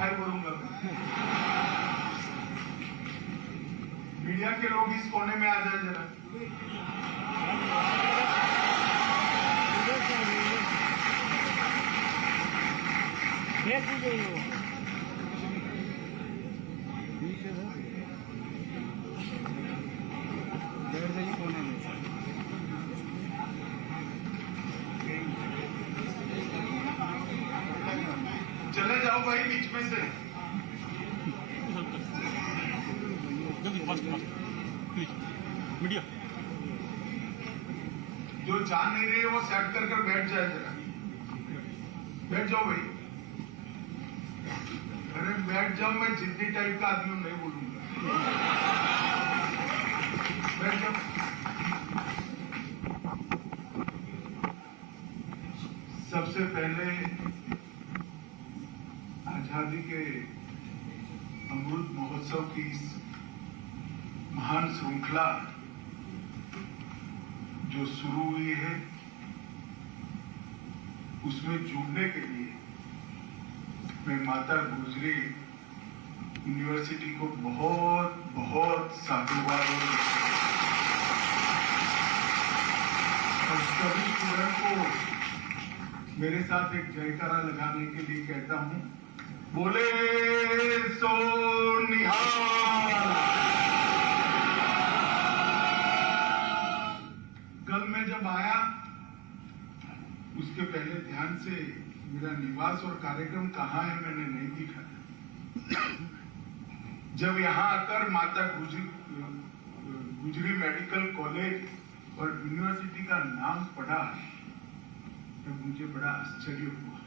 खाए बोलूंगा। मीडिया के लोग इस कोने में आ जाए जरा। कोने में चले जाओ भाई बीच में से। मीडिया जो जान नहीं रही है वो सेट कर बैठ जाए जरा। बैठ जाओ भाई। अरे बैठ जाओ, मैं जिद्दी टाइप का आदमी हूं, नहीं बोलूंगा। बैठ जाओ। सबसे पहले आजादी के अमृत महोत्सव की इस महान श्रृंखला जो शुरू हुई है उसमें जुड़ने के लिए मैं माता गुजरी यूनिवर्सिटी को बहुत बहुत साधुवाद और सभी स्टूडेंट को मेरे साथ एक जयकारा लगाने के लिए कहता हूं, बोले सो निहाल। कल मैं जब आया उसके पहले ध्यान से मेरा निवास और कार्यक्रम कहाँ है मैंने नहीं देखा। जब यहाँ आकर माता गुजरी मेडिकल कॉलेज और यूनिवर्सिटी का नाम पढ़ा तब मुझे बड़ा आश्चर्य हुआ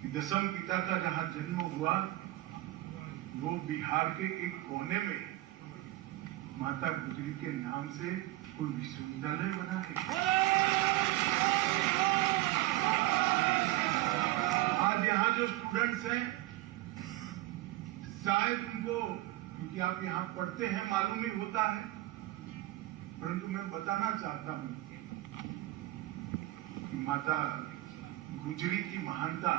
कि दशम पिता का जहां जन्म हुआ वो बिहार के एक कोने में माता गुजरी के नाम से कोई विश्वविद्यालय बना है। आज यहाँ जो स्टूडेंट्स हैं शायद उनको, क्योंकि आप यहाँ पढ़ते हैं, मालूम ही होता है, परंतु मैं बताना चाहता हूं कि माता गुजरी की महानता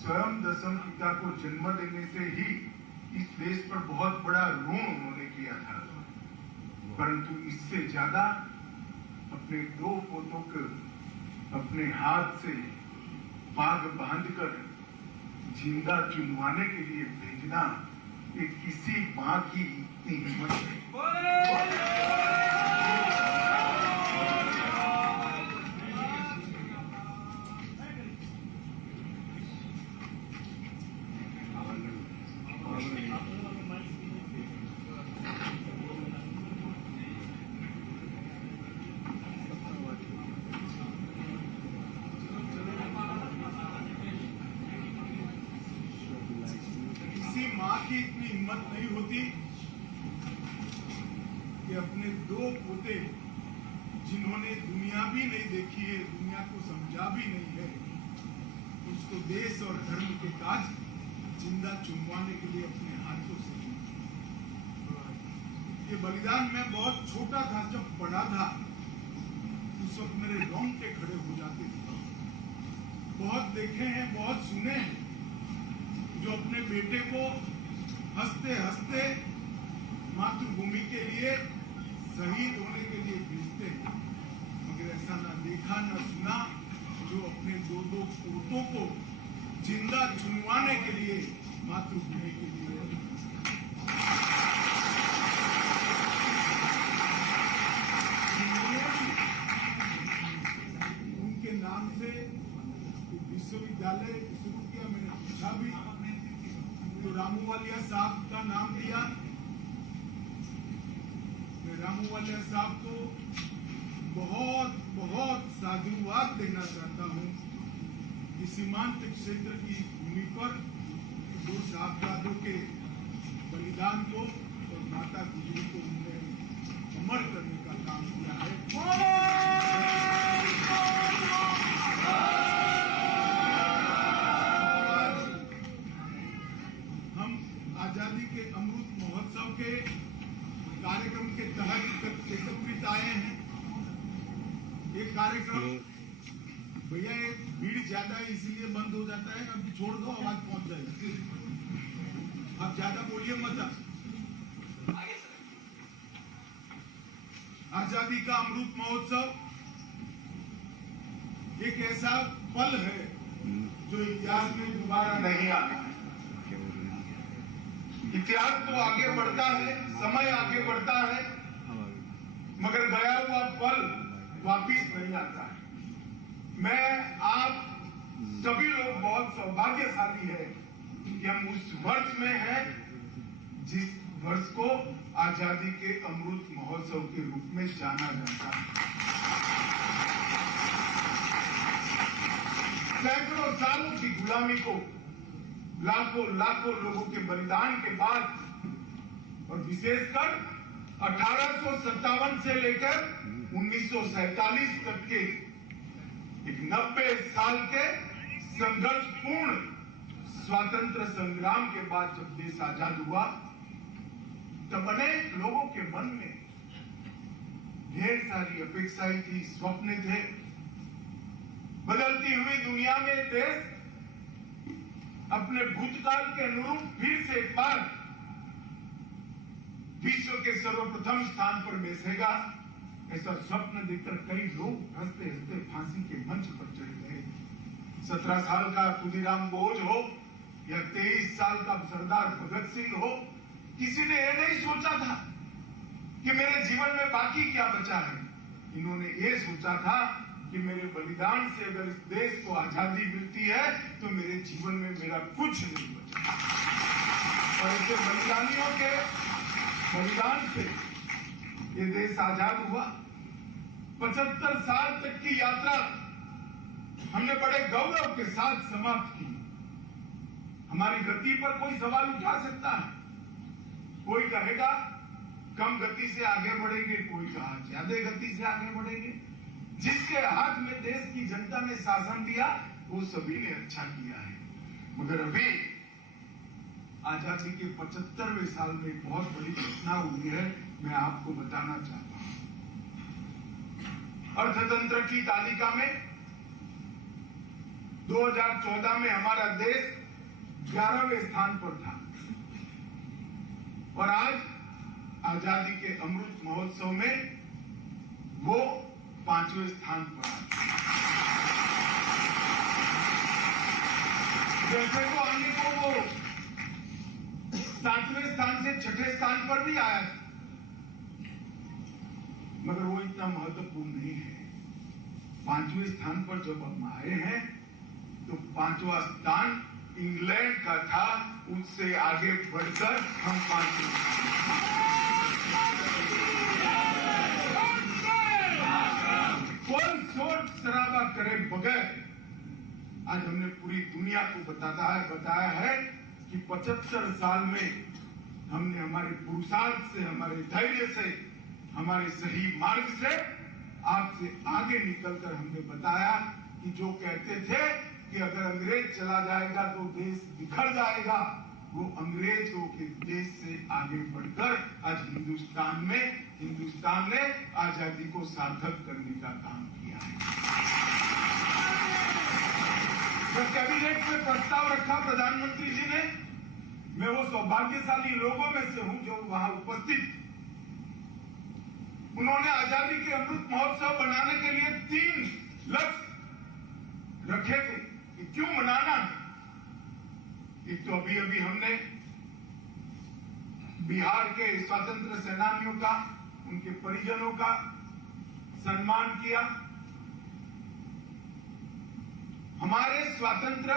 स्वयं दशम पिता को जन्म देने से ही इस देश पर बहुत बड़ा ऋण उन्होंने किया था, परंतु इससे ज्यादा अपने दो पोतों को अपने हाथ से पाग बांधकर जिंदा चुनवाने के लिए भेजना ये किसी मां की इतनी हिम्मत नहीं। मां की इतनी हिम्मत नहीं होती कि अपने दो पोते जिन्होंने दुनिया भी नहीं देखी है, दुनिया को समझा भी नहीं है, उसको देश और धर्म के काज जिंदा चुनवाने के लिए अपने हाथों से ये बलिदान मैं बहुत छोटा था जब पढ़ा था उस वक्त मेरे रोंगटे खड़े हो जाते थे। बहुत देखे हैं, बहुत सुने हैं जो अपने बेटे को हंसते हंसते मातृभूमि के लिए शहीद होने के लिए भेजते हैं, मगर ऐसा ना देखा ना सुना जो अपने दो दो पोतों को जिंदा चुनवाने के लिए मातृभूमि के लिए उनके नाम से विश्वविद्यालय शुरू किया। मैंने पूछा भी तो रामूवालिया साहब का नाम दिया। मैं रामूवालिया साहब को बहुत बहुत साधुवाद देना चाहता हूं कि सीमांत क्षेत्र की भूमि पर दो साहबजादों के बलिदान को और माता गुजरी को उन्होंने अमर करने का काम किया है। आजादी के अमृत महोत्सव के कार्यक्रम के तहत एकत्रित आए हैं। ये कार्यक्रम भैया ये भीड़ ज्यादा है इसलिए बंद हो जाता है, अभी छोड़ दो आवाज पहुंच जाएगी। आप ज्यादा बोलिए मत। आजादी का अमृत महोत्सव एक ऐसा पल है जो इतिहास में दोबारा नहीं आता है। इतिहास तो आगे बढ़ता है, समय आगे बढ़ता है, मगर गया हुआ पल वापिस नहीं आता है। मैं आप सभी लोग बहुत सौभाग्यशाली है कि हम उस वर्ष में हैं जिस वर्ष को आजादी के अमृत महोत्सव के रूप में जाना जाता है। सैकड़ों सालों की गुलामी को लाखों लाखों लोगों के बलिदान के बाद और विशेषकर 1857 से लेकर 1947 तक के एक 90 साल के संघर्षपूर्ण स्वातंत्र संग्राम के बाद जब देश आजाद हुआ तब अनेक लोगों के मन में ढेर सारी अपेक्षाएं थी, स्वप्न थे। बदलती हुई दुनिया में देश अपने भूतकाल के अनुरूप फिर से एक बार विश्व के सर्वप्रथम स्थान पर बैठेगा, ऐसा स्वप्न देखकर कई लोग हंसते हंसते फांसी के मंच पर चढ़ गए। 17 साल का खुदीराम बोस हो या 23 साल का सरदार भगत सिंह हो, किसी ने यह नहीं सोचा था कि मेरे जीवन में बाकी क्या बचा है। इन्होंने ये सोचा था कि मेरे बलिदान से अगर इस देश को आजादी मिलती है तो मेरे जीवन में मेरा कुछ नहीं बचा। और ऐसे बलिदानियों के बलिदान से ये देश आजाद हुआ। 75 साल तक की यात्रा हमने बड़े गौरव के साथ समाप्त की। हमारी गति पर कोई सवाल उठा सकता है, कोई कहेगा कम गति से आगे बढ़ेंगे, कोई कहा ज्यादा गति से आगे बढ़ेंगे। जिसके हाथ में देश की जनता ने शासन दिया वो सभी ने अच्छा किया है। मगर अभी आजादी के 75वें साल में एक बहुत बड़ी घटना हुई है, मैं आपको बताना चाहता हूं। अर्थतंत्र की तालिका में 2014 में हमारा देश 11वें स्थान पर था और आज आजादी के अमृत महोत्सव में वो 5वें स्थान पर आ। जैसे वो आने को वो 7वें स्थान से 6ठे स्थान पर भी आया था, मगर वो इतना महत्वपूर्ण नहीं है। 5वें स्थान पर जब हम आए हैं तो 5वां स्थान इंग्लैंड का था, उससे आगे बढ़कर हम 5वें। कोई शोर शराबा करे बगैर आज हमने पूरी दुनिया को बताया है कि 75 साल में हमने हमारे पुरुषार्थ से, हमारे धैर्य से, हमारे सही मार्ग से आपसे आगे निकलकर हमने बताया कि जो कहते थे कि अगर अंग्रेज चला जाएगा तो देश बिखर जाएगा, वो अंग्रेजों के देश से आगे बढ़कर आज हिंदुस्तान ने आजादी को सार्थक करने का काम किया है। जब कैबिनेट में प्रस्ताव रखा प्रधानमंत्री जी ने, मैं वो सौभाग्यशाली लोगों में से हूं जो वहां उपस्थित। उन्होंने आजादी के अमृत महोत्सव बनाने के लिए 3 लक्ष्य रखे थे कि क्यों मनाना है। एक तो अभी हमने बिहार के स्वतंत्र सेनानियों का, उनके परिजनों का सम्मान किया। हमारे स्वतंत्र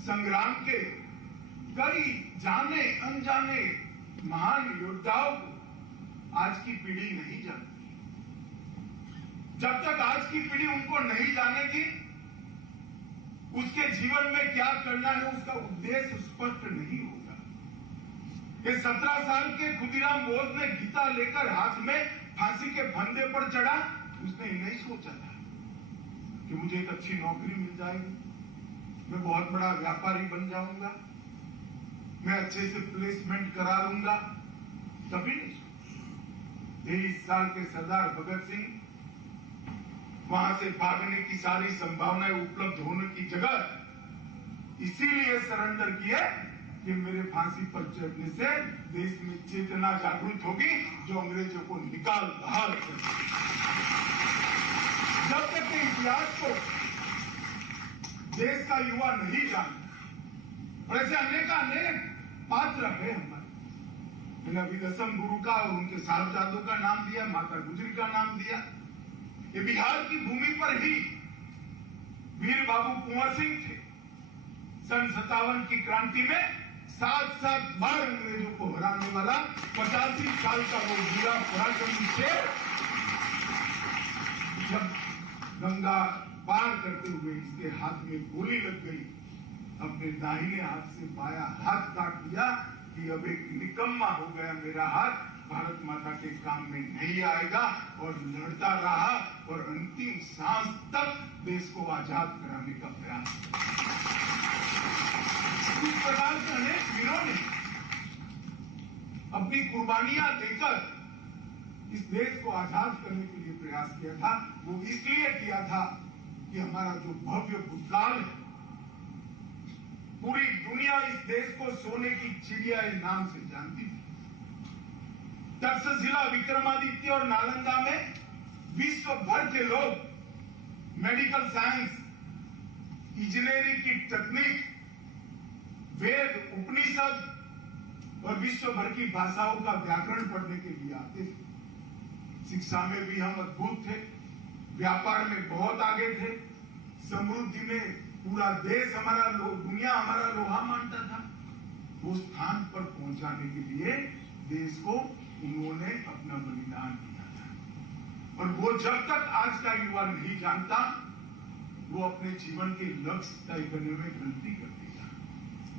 संग्राम के कई जाने अनजाने महान योद्धाओं को आज की पीढ़ी नहीं जानती। जब तक आज की पीढ़ी उनको नहीं जानेगी, उसके जीवन में क्या करना है उसका उद्देश्य स्पष्ट नहीं होगा। ये 17 साल के खुदीराम बोस ने गीता लेकर हाथ में फांसी के फंदे पर चढ़ा। उसने नहीं सोचा था कि मुझे एक अच्छी नौकरी मिल जाएगी, मैं बहुत बड़ा व्यापारी बन जाऊंगा, मैं अच्छे से प्लेसमेंट करा लूंगा। कभी नहीं सोचा। 23 साल के सरदार भगत सिंह वहां से भागने की सारी संभावनाएं उपलब्ध होने की जगह इसीलिए सरेंडर किए कि मेरे फांसी पर चढ़ने से देश में चेतना जागृत होगी जो अंग्रेजों को निकाल बहाल कर जब तक के इतिहास को देश का युवा नहीं जाने और ऐसे अनेक पात्र है हमारे। मैंने अभी दसम गुरु का और उनके साहबजादों का नाम दिया, माता गुजरी का नाम दिया। ये बिहार की भूमि पर ही वीर बाबू कुंवर सिंह थे। सन 57 की क्रांति में 7 बार अंग्रेजों को हराने वाला 85 साल का वो वीरा पराक्रमी शेर जब गंगा पार करते हुए इसके हाथ में गोली लग गई, अपने दाहिने हाथ से बाया हाथ काट दिया कि अब एक निकम्मा हो गया मेरा हाथ, भारत माता के काम में नहीं आएगा, और लड़ता रहा और अंतिम सांस तक देश को आजाद कराने का प्रयास किया। इस प्रकार से अनेक वीरों ने अपनी कुर्बानियां देकर इस देश को आजाद करने के लिए प्रयास किया था। वो इसलिए किया था कि हमारा जो भव्य भूतकाल है, पूरी दुनिया इस देश को सोने की चिड़िया के नाम से जानती थी। तक्षशिला, विक्रमादित्य और नालंदा में विश्व भर के लोग मेडिकल साइंस, इंजीनियरिंग की तकनीक, वेद, उपनिषद और विश्व भर की भाषाओं का व्याकरण पढ़ने के लिए आते थे। शिक्षा में भी हम अद्भुत थे, व्यापार में बहुत आगे थे, समृद्धि में पूरा देश हमारा, दुनिया हमारा लोहा मानता था। वो स्थान पर पहुंचाने के लिए देश को उन्होंने अपना बलिदान दिया था। और वो जब तक आज का युवा नहीं जानता, वो अपने जीवन के लक्ष्य तय करने में गलती कर देगा।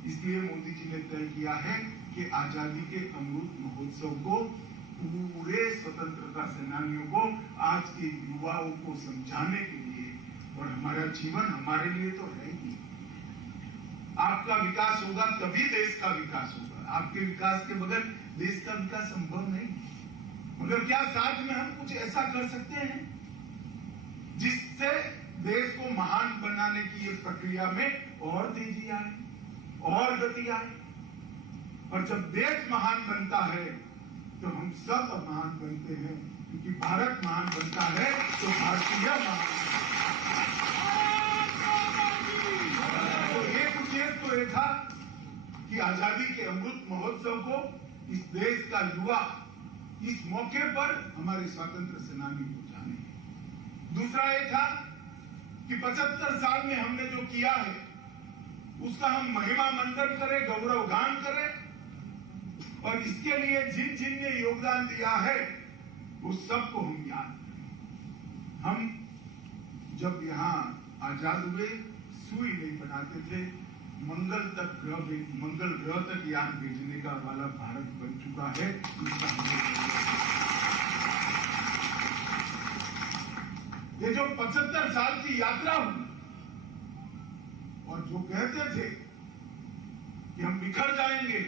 इसलिए मोदी जी ने तय किया है कि आजादी के अमृत महोत्सव को पूरे स्वतंत्रता सेनानियों को, आज के युवाओं को समझाने के लिए, और हमारा जीवन हमारे लिए तो है ही। आपका विकास होगा तभी देश का विकास होगा। आपके विकास के बगैर देश का विकास संभव नहीं। मगर क्या साथ में हम कुछ ऐसा कर सकते हैं जिससे देश को महान बनाने की ये प्रक्रिया में और तेजी आए, और गति आए? और जब देश महान बनता है तो हम सब महान बनते हैं, क्योंकि भारत महान बनता है तो भारतीय महान। तो एक उद्देश्य तो ये था कि आजादी के अमृत महोत्सव को इस देश का युवा इस मौके पर हमारे स्वतंत्र सेनानी को जाने। दूसरा ये था कि 75 साल में हमने जो किया है उसका हम महिमा मंडन करें, गौरव गान करें, और इसके लिए जिन जिन ने योगदान दिया है उस सबको हम याद करें। हम जब यहाँ आजाद हुए सुई नहीं बनाते थे, मंगल ग्रह तक यान भेजने का वाला भारत बन चुका है। ये जो 75 साल की यात्रा हुई, और जो कहते थे कि हम बिखर जाएंगे,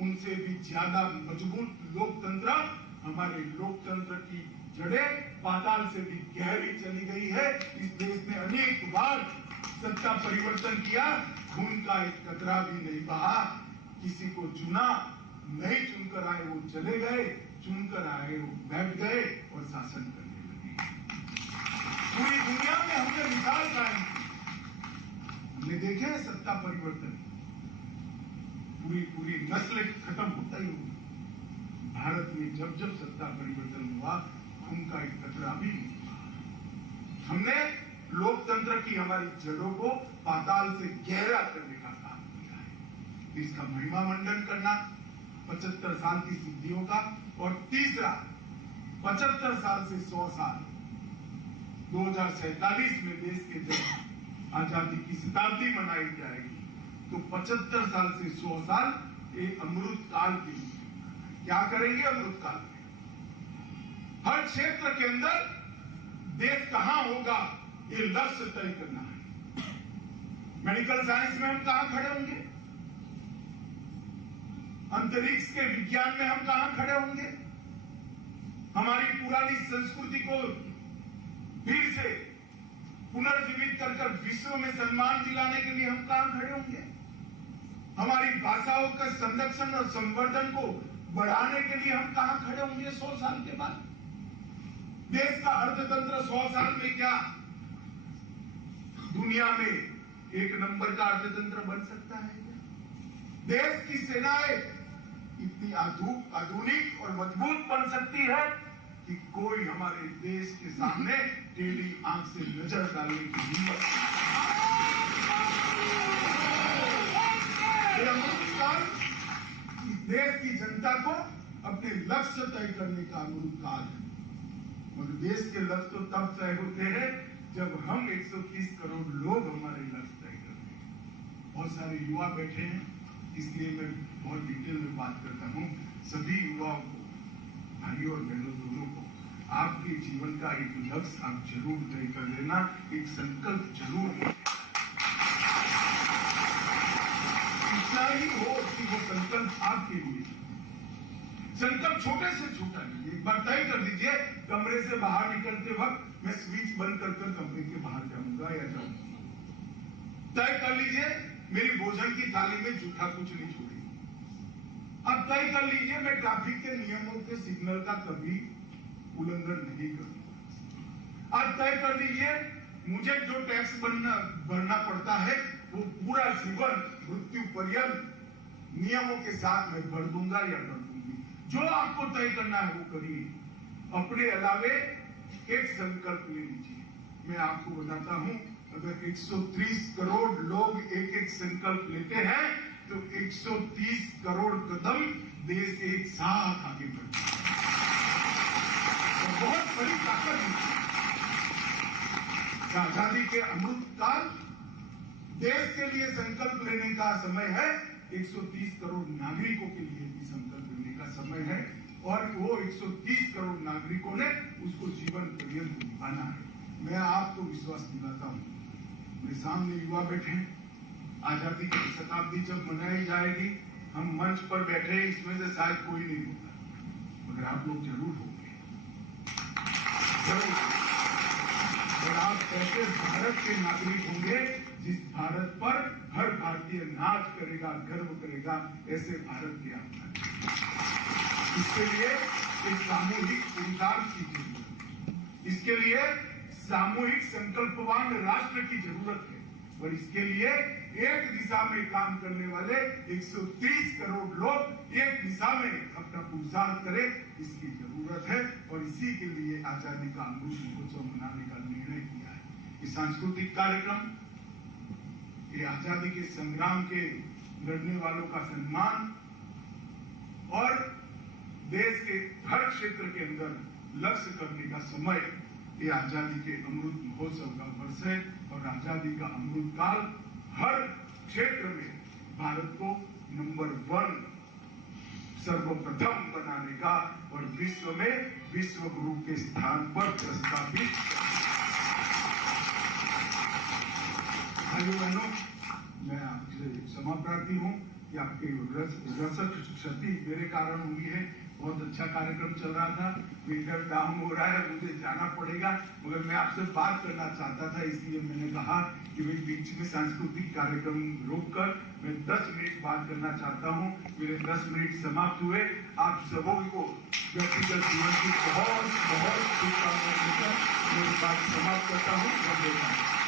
उनसे भी ज्यादा मजबूत लोकतंत्र, हमारे लोकतंत्र की जड़ें पाताल से भी गहरी चली गई है। इस देश ने अनेक बार सत्ता परिवर्तन किया, खून का एक कतरा भी नहीं बहा। किसी को चुना, नहीं चुनकर आए वो चले गए, चुनकर आए वो बैठ गए और शासन करने लगे। पूरी दुनिया में हमने मिसाल कायम की, हमने देखे हैं सत्ता परिवर्तन, पूरी नस्ल खत्म होता ही हुआ। भारत में जब जब सत्ता परिवर्तन हुआ, खून का एक कतरा भी नहीं हुआ। हमने लोकतंत्र की हमारी जड़ों को पाताल से गहरा करने का काम किया है। इसका महिमा मंडन करना 75 साल की सिद्धियों का, और तीसरा 75 साल से 100 साल 2047 में देश के जब आजादी की शताब्दी मनाई जाएगी, तो 75 साल से 100 साल एक अमृत काल के लिए क्या करेंगे? अमृत काल में हर क्षेत्र के अंदर देश कहां होगा ये लक्ष्य तय करना है। मेडिकल साइंस में हम कहां खड़े होंगे? अंतरिक्ष के विज्ञान में हम कहां खड़े होंगे? हमारी पुरानी संस्कृति को फिर इसे पुनर्जीवित कर विश्व में सम्मान दिलाने के लिए हम कहां खड़े होंगे? हमारी भाषाओं का संरक्षण और संवर्धन को बढ़ाने के लिए हम कहां खड़े होंगे 100 साल के बाद? देश का अर्थतंत्र 100 साल में क्या दुनिया में एक नंबर का अर्थतंत्र बन सकता है क्या? देश की सेनाएं इतनी आधुनिक और मजबूत बन सकती है कि कोई हमारे देश के सामने टेढ़ी आंख से नजर डालने की हिम्मत देश की जनता को अपने लक्ष्य तय करने का अमृत काल है। मगर देश के लक्ष्य तो तब तय होते हैं जब हम 130 करोड़ लोग हमारे लक्ष्य तय करते हैं। बहुत सारे युवा बैठे हैं, इसलिए मैं बहुत डिटेल में बात करता हूं। सभी युवाओं को, भाइयों और बहनों दोनों को, आपके जीवन का एक लक्ष्य आप जरूर तय कर लेना, एक संकल्प जरूर इतना ही हो कि वो संकल्प आपके लिए, संकल्प छोटे से छोटा नहीं, एक बार तय कर दीजिए कमरे से बाहर निकलते वक्त मैं स्विच बंद कर कमरे के बाहर जाऊंगा या जाऊंगा। तय कर लीजिए मेरी भोजन की थाली में जूठा कुछ नहीं छोड़ेगी। अब तय कर लीजिए मैं ट्रैफिक के नियमों के सिग्नल का कभी उल्लंघन नहीं करूंगा। अब तय कर लीजिए मुझे जो टैक्स भरना पड़ता है वो पूरा जीवन मृत्यु पर्यंत नियमों के साथ मैं भर दूंगा या भर दूंगी। जो आपको तय करना है वो करिए। अपने अलावे एक संकल्प ले लीजिए। मैं आपको बताता हूं, अगर 130 करोड़ लोग एक एक संकल्प लेते हैं तो 130 करोड़ कदम देश एक साथ आगे बढ़ते हैं। तो बहुत बड़ी ताकत है। आजादी के अमृत काल देश के लिए संकल्प लेने का समय है। 130 करोड़ नागरिकों के लिए भी संकल्प लेने का समय है और वो 130 करोड़ नागरिकों ने उसको जीवन पर्यंत निभाना है। मैं आपको विश्वास दिलाता हूं, मेरे सामने युवा बैठे हैं। आजादी की शताब्दी जब मनाई जाएगी, हम मंच पर बैठे, इसमें से शायद कोई नहीं होगा, मगर आप लोग जरूर होंगे। और आप ऐसे भारत के नागरिक होंगे जिस भारत पर हर भारतीय नाच करेगा, गर्व करेगा, ऐसे भारत की आप। इसके लिए एक सामूहिक पुरुषार्थ की जरूरत है। इसके लिए सामूहिक संकल्पवान राष्ट्र की जरूरत है और इसके लिए एक दिशा में काम करने वाले 130 करोड़ लोग एक दिशा में अपना पुरुषार्थ करें, इसकी जरूरत है। और इसी के लिए आजादी का अमृत महोत्सव मनाने का निर्णय किया है। ये सांस्कृतिक कार्यक्रम, ये आजादी के संग्राम के लड़ने वालों का सम्मान और देश के हर क्षेत्र के अंदर लक्ष्य करने का समय, ये आजादी के अमृत महोत्सव का वर्ष है। और आजादी का अमृत काल हर क्षेत्र में भारत को नंबर 1 सर्वप्रथम बनाने का और विश्व में विश्व गुरु के स्थान पर प्रस्तावित। भाइयों बहनों, मैं आपसे क्षमा प्रार्थी हूं कि आपके रसद क्षति मेरे कारण हुई है। बहुत अच्छा कार्यक्रम चल रहा था, मीटर डाउन हो रहा है, मुझे जाना पड़ेगा, मगर मैं आपसे बात करना चाहता था, इसलिए मैंने कहा कि मैं बीच में सांस्कृतिक कार्यक्रम रोककर मैं 10 मिनट बात करना चाहता हूं। मेरे 10 मिनट समाप्त हुए। आप सबों को व्यक्तिगत जीवन की बहुत बहुत शुभकामनाएं देकर मेरी बात समाप्त करता हूं। धन्यवाद।